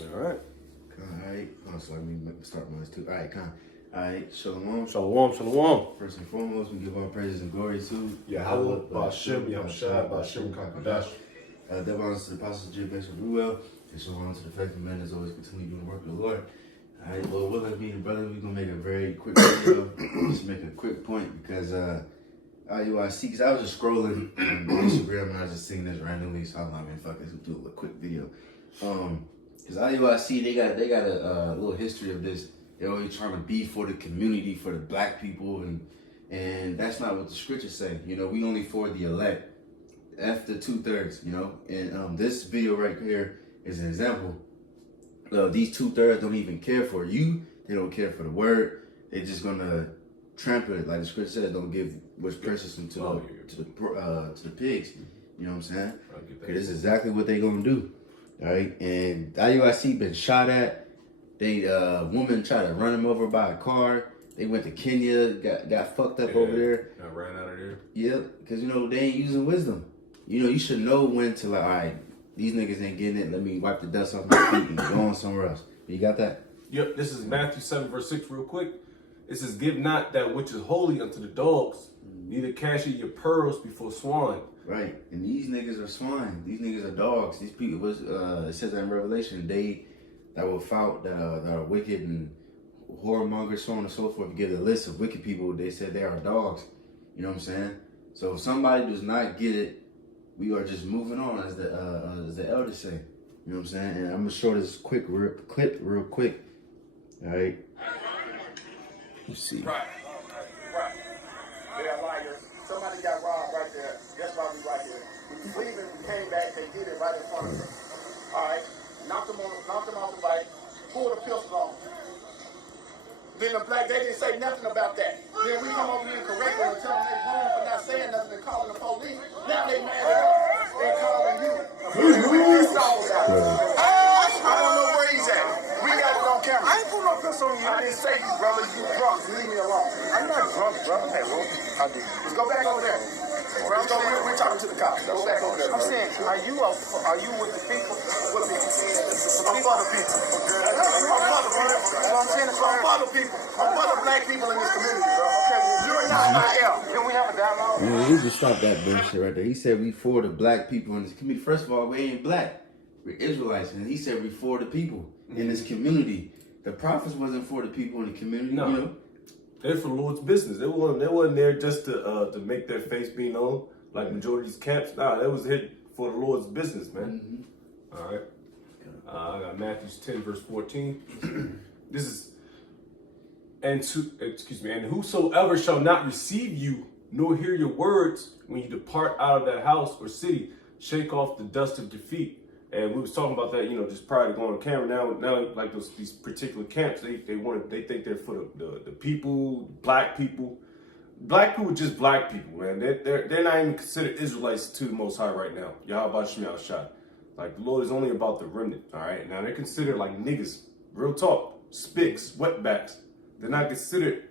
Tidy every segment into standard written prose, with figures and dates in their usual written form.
All right. Alright. Oh, so let me start mine too. Alright, Con. Alright, Shalom. Shalom. First and foremost, we give all praises and glory to Yahweh, Ba'ashem, Yahushua, Ba'ashem, Kakadash. Double honors to the apostles, Jay Best of Ruel, and shalom honor to the faithful men as always continue doing the work of the Lord. Alright, well, willing me and brother, we're gonna make a very quick video. Just make a quick point because IUIC, because I was just scrolling on Instagram and I was just seeing this randomly, so I'm like, man, fuck this, we'll do a quick video. Because IUIC, they got a little history of this. They're always trying to be for the community, for the black people, and that's not what the scriptures say. You know, we only for the elect. After 2/3, you know, and this video right here is an example. These 2/3 don't even care for you. They don't care for the word. They're just gonna trample it, like the scripture says. Don't give what's precious to the pigs. You know what I'm saying? Okay, this is exactly what they gonna do. All right, and IUIC been shot at. They woman tried to run him over by a car. They went to Kenya, got fucked up over there. Got ran out of there. Yep, because you know they ain't using wisdom. You know, you should know when to like, all right, these niggas ain't getting it. Let me wipe the dust off my feet and go on somewhere else. You got that? Yep, this is Matthew 7, verse 6, real quick. It says, give not that which is holy unto the dogs, neither cast ye your pearls before swine. Right, and these niggas are swine. These niggas are dogs. These people, it says that in Revelation, they that will fight, that are wicked and whoremongers, so on and so forth. Give a list of wicked people. They said they are dogs. You know what I'm saying? So if somebody does not get it, we are just moving on, as the elders say. You know what I'm saying? And I'm gonna show this clip real quick. All right. You see. Right. They're liars. Somebody got robbed right there. That's why we right here. We leaving, we came back, they did it right in front of us. All right. Knocked them off the bike, pulled a pistol on them. Then the black, they didn't say nothing about that. Then we come over here and correct them and tell them they wrong for not saying nothing and calling the police. Now they mad at us. They calling you. I don't know where he's at. We got it on camera. I ain't putting no pistol on you. I didn't say you, brother. You drunk. Leave me alone. I'm not drunk, brother. Hey, well, I did. Let's go back over there. We're talking to the cops. Go back over there. I'm saying, are you with the people? What people? I'm for the people. I'm for the people. I'm for the black people in this community, bro. You're not IL. Can we have a dialogue? Man, he just stopped that bullshit right there. He said we for the black people in this community. First of all, we ain't black. We're Israelites. And he said we for the people in this community. The prophets wasn't for the people in the community. No. You know? They're for the Lord's business. They wasn't there just to make their face be known, like majority of these camps. Nah, they was here for the Lord's business, man. All right. I got Matthew 10, verse 14. This is, and whosoever shall not receive you, nor hear your words, when you depart out of that house or city, shake off the dust of your feet. And we was talking about that, you know, just prior to going on camera. Now, like these particular camps, they think they're for the people, black people. Black people, just black people, man. They're not even considered Israelites to the Most High right now. Yahweh Shem Yahushua. Like, the Lord is only about the remnant, all right? Now, they're considered like niggas, real talk, spicks, wetbacks. They're not considered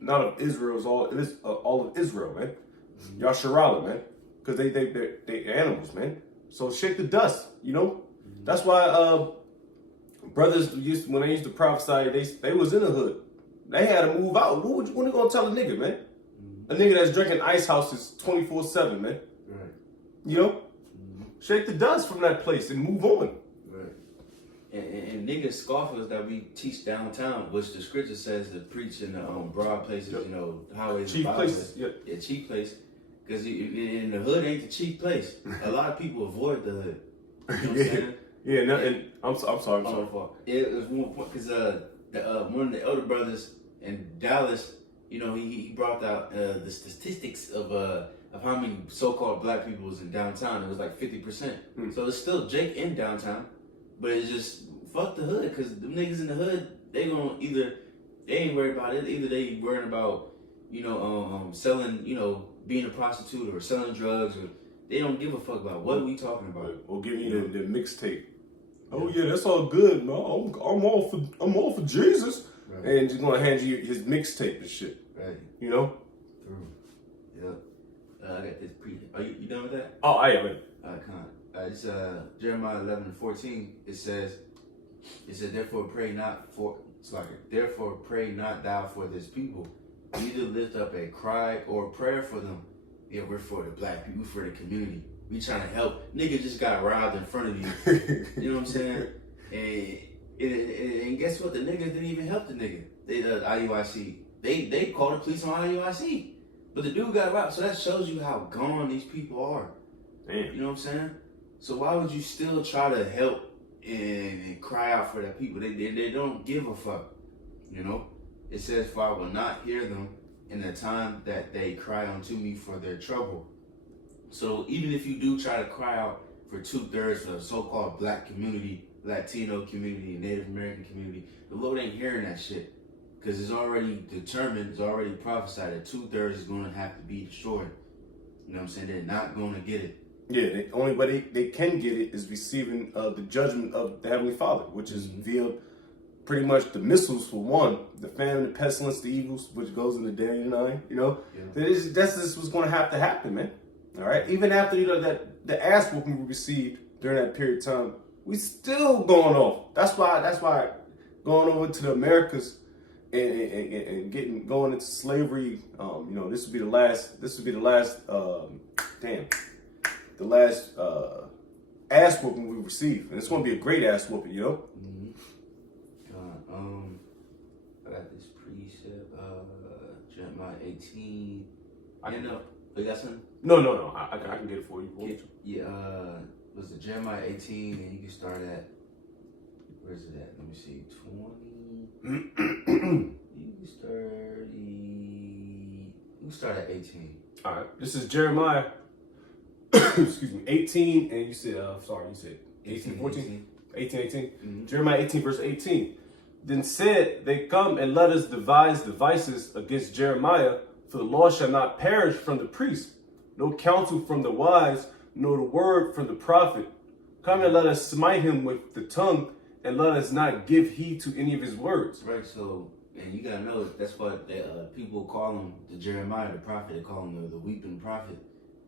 not of Israel's all of Israel, man. Yasharala, man. Because they animals, man. So shake the dust, you know? That's why brothers, when they used to prophesy, they was in the hood. They had to move out. What are you going to tell a nigga, man? A nigga that's drinking ice houses 24/7, man. Right. You know? Shake the dust from that place and move on. Right. And niggas scoffers that we teach downtown, which the scripture says to preach in the broad places, you know, highways, cheap places. Yeah, cheap place. Because in the hood ain't the cheap place. A lot of people avoid the hood. You know what I'm saying? Yeah, no, and I'm sorry. It was one point because one of the elder brothers in Dallas, you know, he brought out the statistics of how many so-called black people was in downtown. It was like 50%. So it's still Jake in downtown, but it's just fuck the hood, because the niggas in the hood, they ain't worried about it. Either they worrying about, you know, selling, you know, being a prostitute or selling drugs, or they don't give a fuck about what are we talking about. Or giving you the mixtape. Oh yeah, that's all good, man. I'm all for Jesus, right. And just gonna hand you his mixtape and shit. Right. You know. True. Yeah. I got this Are you done with that? Oh, I am. It's Jeremiah 11:14. It says, It said, therefore pray not thou for this people. Neither lift up a cry or prayer for them. Yeah, we're for the black people, for the community. We trying to help. Nigga just got robbed in front of you. You know what I'm saying? And guess what? The niggas didn't even help the nigga. They IUIC. They called the police on IUIC. But the dude got robbed. So that shows you how gone these people are. Damn. You know what I'm saying? So why would you still try to help and cry out for that people? They don't give a fuck. You know? It says, for I will not hear them in the time that they cry unto me for their trouble. So even if you do try to cry out for 2/3 of the so-called black community, Latino community, Native American community, the Lord ain't hearing that shit. Because it's already determined, it's already prophesied that 2/3 is going to have to be destroyed. You know what I'm saying? They're not going to get it. Yeah, the only way they can get it is receiving the judgment of the Heavenly Father, which is via pretty much the missiles for one, the famine, the pestilence, the evils, which goes into Daniel 9, you know? Yeah. That's just what's going to have to happen, man. All right? Even after, you know, that the ass whooping we received during that period of time, we still going off. That's why going over to the Americas and going into slavery, you know, this would be the last ass whooping we received. And it's going to be a great ass whooping, you know? I got this precept, Jeremiah 18. You got something? No. I can get it for you. Was it Jeremiah 18, and you can start at, where is it at? Let me see, 20. You can start at 18. All right. This is Jeremiah, excuse me, 18, and you said, you said 18, 14? 18. Mm-hmm. Jeremiah 18, verse 18. Then said they, come and let us devise devices against Jeremiah, for the law shall not perish from the priest, no counsel from the wise, nor the word from the prophet. Come and let us smite him with the tongue, and let us not give heed to any of his words. Right, so, and you gotta know, that's what people call him, the Jeremiah, the prophet. They call him the weeping prophet.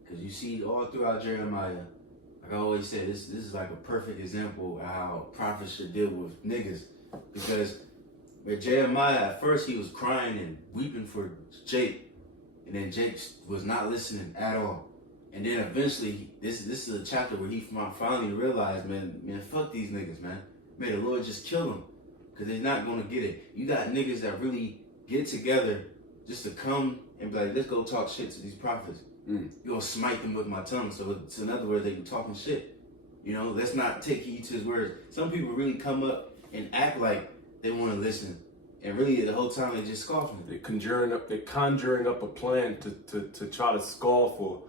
Because you see all throughout Jeremiah, like I always say, this is like a perfect example of how prophets should deal with niggas. Because with Jeremiah, at first he was crying and weeping for Jake. And then Jake was not listening at all. And then eventually, this is a chapter where he finally realized, man, fuck these niggas, man. May the Lord just kill them. Because they're not going to get it. You got niggas that really get together just to come and be like, let's go talk shit to these prophets. You're going to smite them with my tongue. So in other words, they be talking shit. You know, let's not take heed to his words. Some people really come up and act like they want to listen. And really, the whole time they just scoffing. They're conjuring up a plan to try to scoff or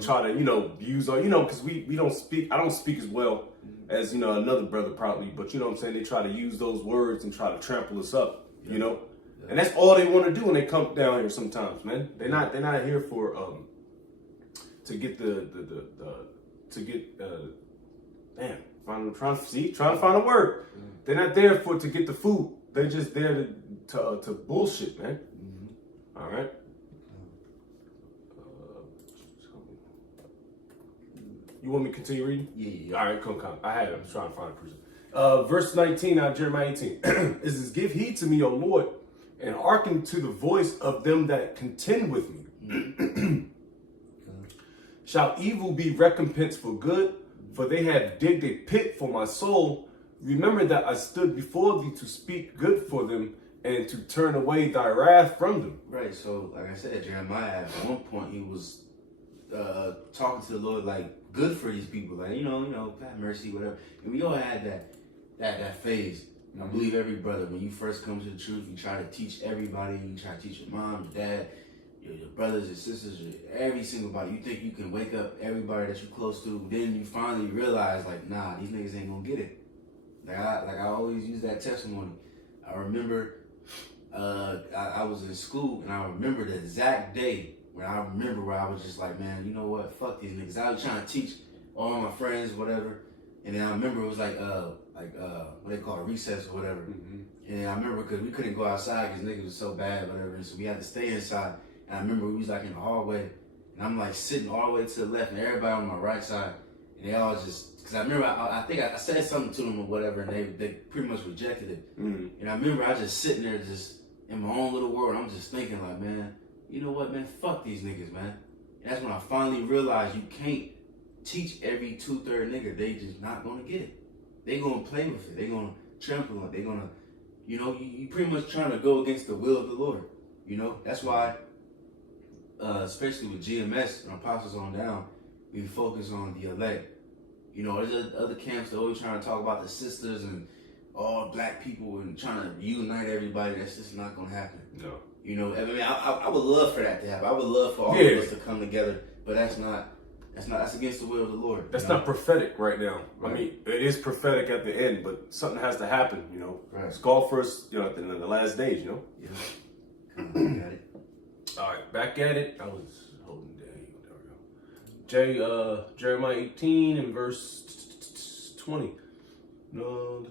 try to, you know, use, or, you know, because we don't speak, I don't speak as well as, you know, another brother probably, but you know what I'm saying? They try to use those words and try to trample us up, you know? Yeah. And that's all they want to do when they come down here sometimes, man. They're not here for, to get trying to find a word. They're not there to get the food. They're just there to bullshit, man. All right. You want me to continue reading? Yeah. All right, come. I had it. I'm trying to find a person. Verse 19 out of Jeremiah 18. It says, give heed to me, O Lord, and hearken to the voice of them that contend with me. Shall evil be recompensed for good? For they have digged a pit for my soul. Remember that I stood before thee to speak good for them and to turn away thy wrath from them. Right, so like I said, Jeremiah at one point he was talking to the Lord like good for these people, like you know, have mercy, whatever. And we all had that phase. And I believe every brother, when you first come to the truth, you try to teach everybody. You try to teach your mom, your dad, your brothers, your sisters, every single body. You think you can wake up everybody that you're close to. Then you finally realize, like, nah, these niggas ain't gonna get it. Like I always use that testimony. I remember I was in school, and I remember the exact day where I was just like, man, you know what? Fuck these niggas. I was trying to teach all my friends, whatever. And then I remember it was like what they call a recess or whatever. And I remember because we couldn't go outside because niggas was so bad, whatever. And so we had to stay inside. And I remember we was like in the hallway, and I'm like sitting all the way to the left, and everybody on my right side. And they all just, because I remember, I think I said something to them or whatever, and they pretty much rejected it. Mm-hmm. And I remember I just sitting there just in my own little world. I'm just thinking like, man, you know what, man? Fuck these niggas, man. And that's when I finally realized you can't teach every 2/3 nigga. They just not gonna get it. They gonna play with it. They gonna trample on it. They gonna, you know, you pretty much trying to go against the will of the Lord. You know, that's why, especially with GMS and Apostles on down, we focus on the elect. You know, there's other camps that always trying to talk about the sisters and all black people and trying to unite everybody. That's just not gonna happen. No. You know, I mean, I would love for that to happen. I would love for all of us to come together, but that's against the will of the Lord. That's not prophetic right now. Right. I mean, it is prophetic at the end, but something has to happen, you know. Right. It's called first, you know, in the last days, you know. Yeah. Come on, got it. All right, back at it. I was holding down. There we go. Jeremiah 18 and verse 20. No,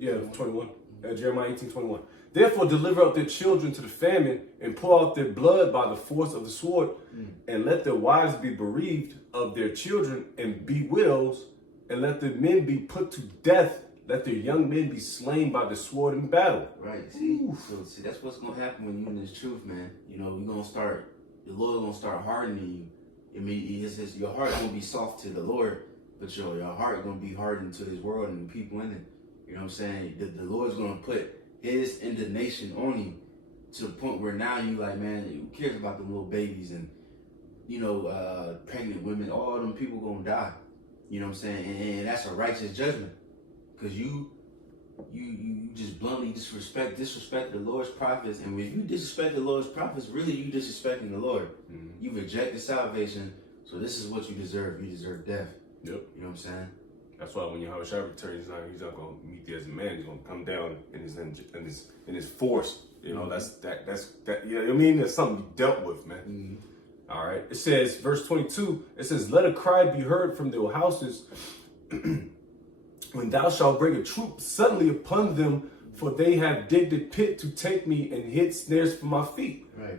yeah, 21. Jeremiah 18:21. Therefore, deliver up their children to the famine and pour out their blood by the force of the sword, and let their wives be bereaved of their children and be widows, and let the men be put to death. Let their young men be slain by the sword in battle. Right. See, so that's what's gonna happen when you're in this truth, man. You know, the Lord gonna start hardening you. I mean, your heart gonna be soft to the Lord, but your heart gonna be hardened to this world and the people in it. You know what I'm saying? The Lord's gonna put His indignation on you to the point where now you like, man, who cares about the little babies and, you know, pregnant women? All them people gonna die. You know what I'm saying? And that's a righteous judgment, because you just bluntly disrespect the Lord's prophets. And when you disrespect the Lord's prophets, really you disrespecting the Lord. Mm-hmm. You rejected salvation, so this is what you deserve. You deserve death. Yep. You know what I'm saying? That's why when Yahweh returns, he's not going to meet you as a man. He's going to come down in his force. You know, that's you know what I mean? That's something you dealt with, man. Mm-hmm. All right. It says, verse 22, it says, let a cry be heard from their houses when thou shalt bring a troop suddenly upon them, for they have digged a pit to take me and hid snares for my feet. Right.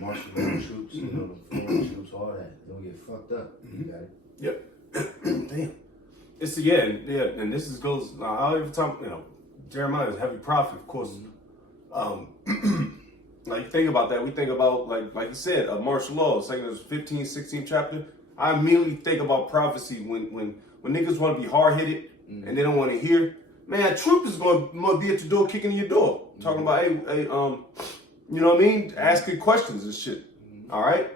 Marshal troops, you know, the foreign troops, all that. Don't get fucked up. Mm-hmm. You got it. Yep. Damn. It's and this goes every time, you know, Jeremiah is a heavy prophet, of course. Like you think about that, we think about like you said, martial law, 2 15, 16 chapter. I immediately think about prophecy when niggas want to be hard headed and they don't want to hear. Man, troop is going to be at the door kicking in your door, talking about hey, you know what I mean, asking questions and shit. All right,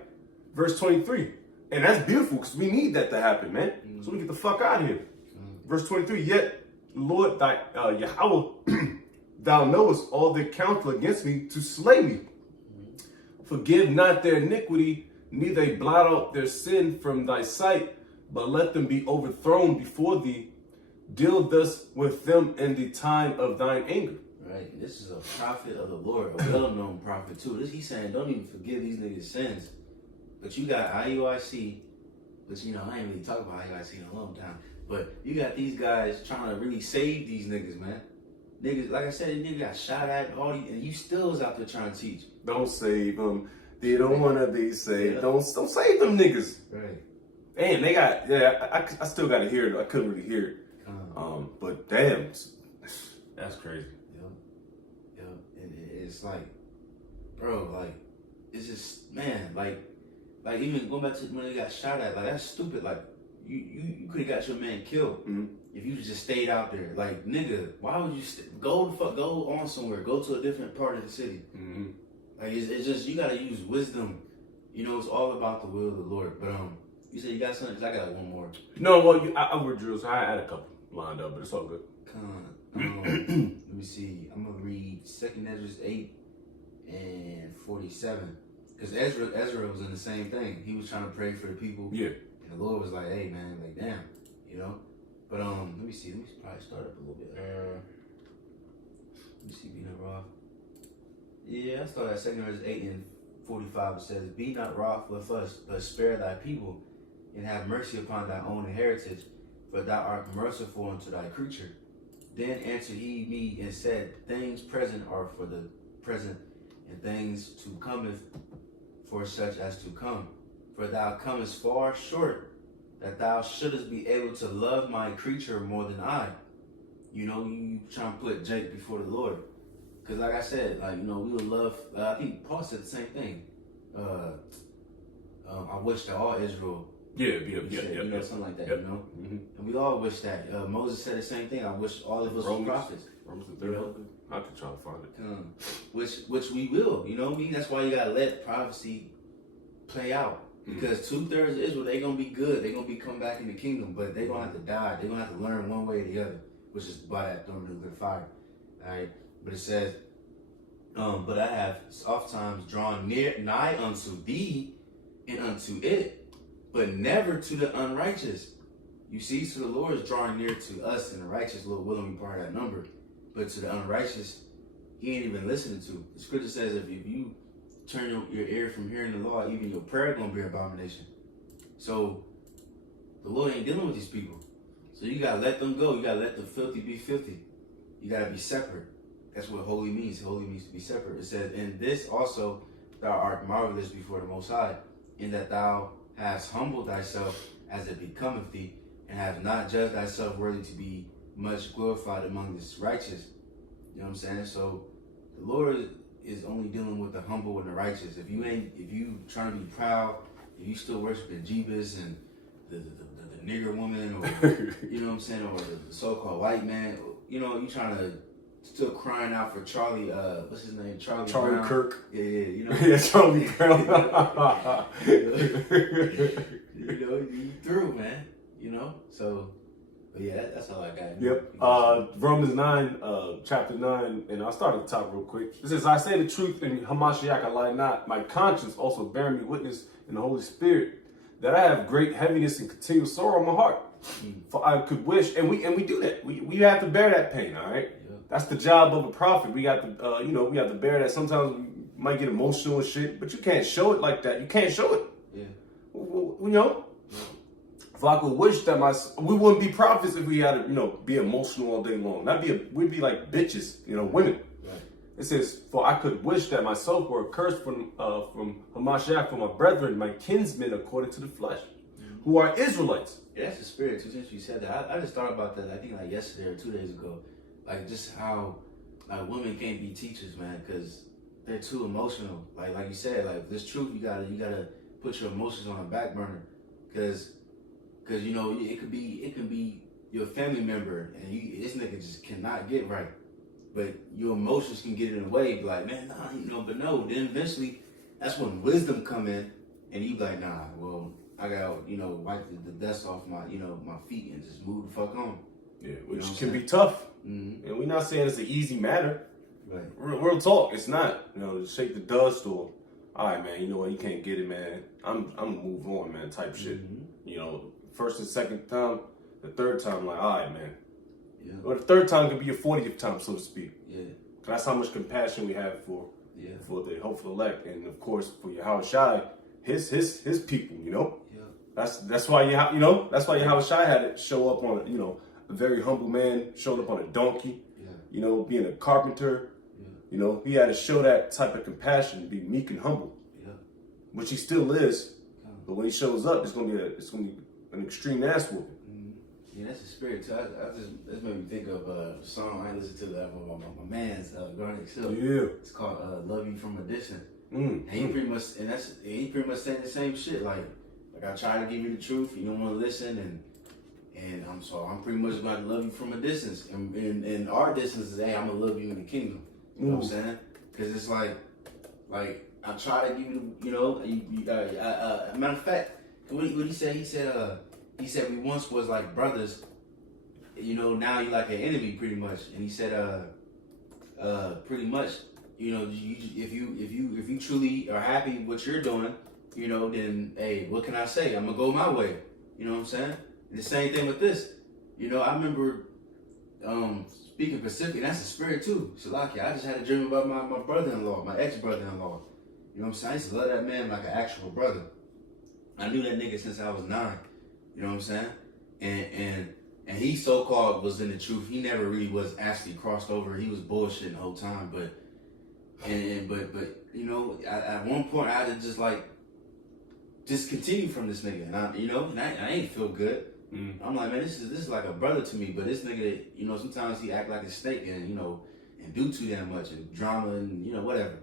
verse 23, and that's beautiful because we need that to happen, man. So we get the fuck out of here. Verse 23, yet, Lord, thy Yahweh, thou knowest all their counsel against me to slay me. Forgive not their iniquity, neither blot out their sin from thy sight, but let them be overthrown before thee. Deal thus with them in the time of thine anger. Right. This is a prophet of the Lord, a well-known prophet too. He's saying, don't even forgive these niggas' sins. But you got IUIC, which, you know, I ain't really talking about IUIC in a long time. But you got these guys trying to really save these niggas, man. Niggas, like I said, niggas got shot at, all these, and you still is out there trying to teach. Don't save them. They don't want to be saved. Yeah. Don't save them niggas. Right. Damn, they got, I still got to hear it. I couldn't really hear it. But damn, that's crazy. Yep. And it's like, bro, like, it's just, man, like even going back to when they got shot at, like, that's stupid. Like, you could have got your man killed if you just stayed out there. Like, nigga, why would you go on somewhere? Go to a different part of the city. Mm-hmm. Like, it's just, you gotta use wisdom. You know, it's all about the will of the Lord. But you said you got something? 'Cause I got one more. No, well, I withdrew, so I had a couple lined up, but it's all good. Let me see. I'm gonna read 2nd Ezra 8 and 47. Because Ezra was in the same thing. He was trying to pray for the people. Yeah. And the Lord was like, hey, man, like, damn, you know? But, let me see. Let me probably start up a little bit. Let me see, be not wroth. Yeah, I started at 2nd Ezra 8 and 45. It says, be not wroth with us, but spare thy people, and have mercy upon thy own inheritance, for thou art merciful unto thy creature. Then answered he me and said, things present are for the present, and things to cometh for such as to come. For thou comest far short that thou shouldest be able to love my creature more than I. You know, you trying to put Jake before the Lord. Because like I said, like, you know, we would love, I think Paul said the same thing. I wish that all Israel, you know, something like that, you know? Mm-hmm. And we all wish that. Moses said the same thing. I wish all of us were prophets. Romans the third, I could try to find it. Which we will, you know what I mean? That's why you gotta let prophecy play out. Because 2/3 of Israel, they gonna be good. They gonna be come back in the kingdom, but they gonna have to die. They gonna have to learn one way or the other, which is by that thermonuclear fire. Alright? But it says, but I have oftentimes drawn nigh unto thee and unto it, but never to the unrighteous. You see, so the Lord is drawing near to us and the righteous, Lord willing, be part of that number. But to the unrighteous, he ain't even listening to. The scripture says if you turn your ear from hearing the law, even your prayer gonna be an abomination. So the Lord ain't dealing with these people. So you gotta let them go. You gotta let the filthy be filthy. You gotta be separate. That's what holy means. Holy means to be separate. It says, in this also thou art marvelous before the Most High, in that thou hast humbled thyself as it becometh thee, and hast not judged thyself worthy to be much glorified among the righteous. You know what I'm saying? So the Lord is only dealing with the humble and the righteous. If you trying to be proud, if you still worshiping Jeebus and the nigger woman, or you know what I'm saying, or the so-called white man, you know, you trying to still crying out for Charlie, what's his name? Charlie Brown. Kirk. Yeah, you know. Yeah, Charlie Brown. you know, you through, man. You know? So, but yeah, that's all I got. Yep. Romans 9, chapter 9, and I'll start at the top real quick. It says, I say the truth in Hamashiach, I lie not. My conscience also bearing me witness in the Holy Spirit, that I have great heaviness and continual sorrow in my heart. For I could wish, and we do that. We have to bear that pain, all right? Yeah. That's the job of a prophet. We got to, we have to bear that. Sometimes we might get emotional and shit, but you can't show it like that. You can't show it. Yeah. You know? Yeah. For I could wish that we wouldn't be prophets if we had to, be emotional all day long. We'd be like bitches, women. Right. It says, for I could wish that myself were accursed from Hamashiach, for my brethren, my kinsmen according to the flesh, who are Israelites. Yeah, that's the spirit too. Since you said that, I just thought about that. I think like yesterday or 2 days ago, like just how like women can't be teachers, man, because they're too emotional. Like you said, like this truth, you gotta put your emotions on the back burner, because it could be your family member and this nigga just cannot get right, but your emotions can get in the way. Be like, man, nah, but no. Then eventually, that's when wisdom come in, and you be like, nah, well, I gotta, wipe the dust off my, my feet and just move the fuck on. Yeah, which can be tough. Mm-hmm. And we're not saying it's an easy matter. Right. Real talk, it's not. Shake the dust or, all right, man, you know what, you can't get it, man. I'm gonna move on, man, type shit. Mm-hmm. First and second time, the third time, like, all right, man. Yeah. Or the third time could be your 40th time, so to speak. Yeah. That's how much compassion we have for the hopeful elect, and of course for Yahweh Shai, his people, Yeah. That's why that's why Yahweh Shai had to show up on a very humble man, showed up on a donkey. Yeah. Being a carpenter. Yeah. He had to show that type of compassion, be meek and humble. Yeah. Which he still is. Yeah. But when he shows up, it's gonna be an extreme ass whooping. Yeah, that's the spirit too. This made me think of a song I listened to that from my man's Garnet Silk. Yeah. It's called "Love You from a Distance." And he pretty much saying the same shit. Like I try to give you the truth, you don't want to listen, and I'm pretty much going to love you from a distance. And our distance is, hey, I'm gonna love you in the kingdom. You know what I'm saying? Because it's like I try to give you, matter of fact, what he said? He said we once was like brothers, now you're like an enemy, pretty much. And he said, pretty much, if you truly are happy with what you're doing, then hey, what can I say? I'm gonna go my way. You know what I'm saying? And the same thing with this. I remember speaking Pacific, and that's the spirit too. Shalaki, I just had a dream about my brother-in-law, my ex-brother-in-law. You know what I'm saying? I used to love that man like an actual brother. I knew that nigga since I was 9. You know what I'm saying? And he so-called was in the truth. He never really was actually crossed over. He was bullshitting the whole time. But at one point I had to just like just continue from this nigga. And I ain't feel good. I'm like, man, this is like a brother to me, but this nigga, sometimes he act like a snake and, and do too damn much and drama and, whatever.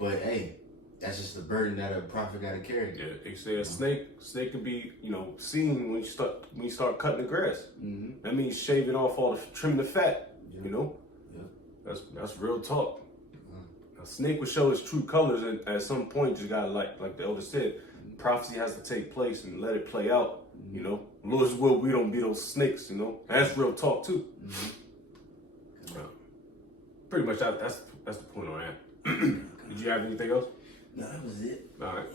But hey, that's just the burden that a prophet got to carry. Yeah, they say a snake can be, seen when you start cutting the grass. Mm-hmm. That means shaving off trim the fat, Yeah. That's real talk. A snake will show its true colors, and at some point, you gotta like the elder said, prophecy has to take place and let it play out. Lord's will, we don't be those snakes. That's real talk too. Pretty much that's the point on that. Did you have anything else? No, that was it. All right.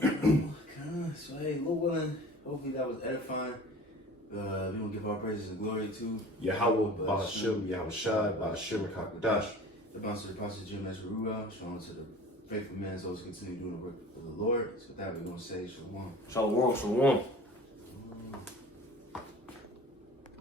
So hey, Lord willing, hopefully that was edifying. We gonna give our praises and glory to Yahweh, Ba'ashem, Yahweh Shai, Ba'ashem, Kakadash. the bouncer, the Apostle Jim Ezra, shown to the faithful men, those who continue doing the work of the Lord. So with that we're gonna say shalom. Shalom, shalom.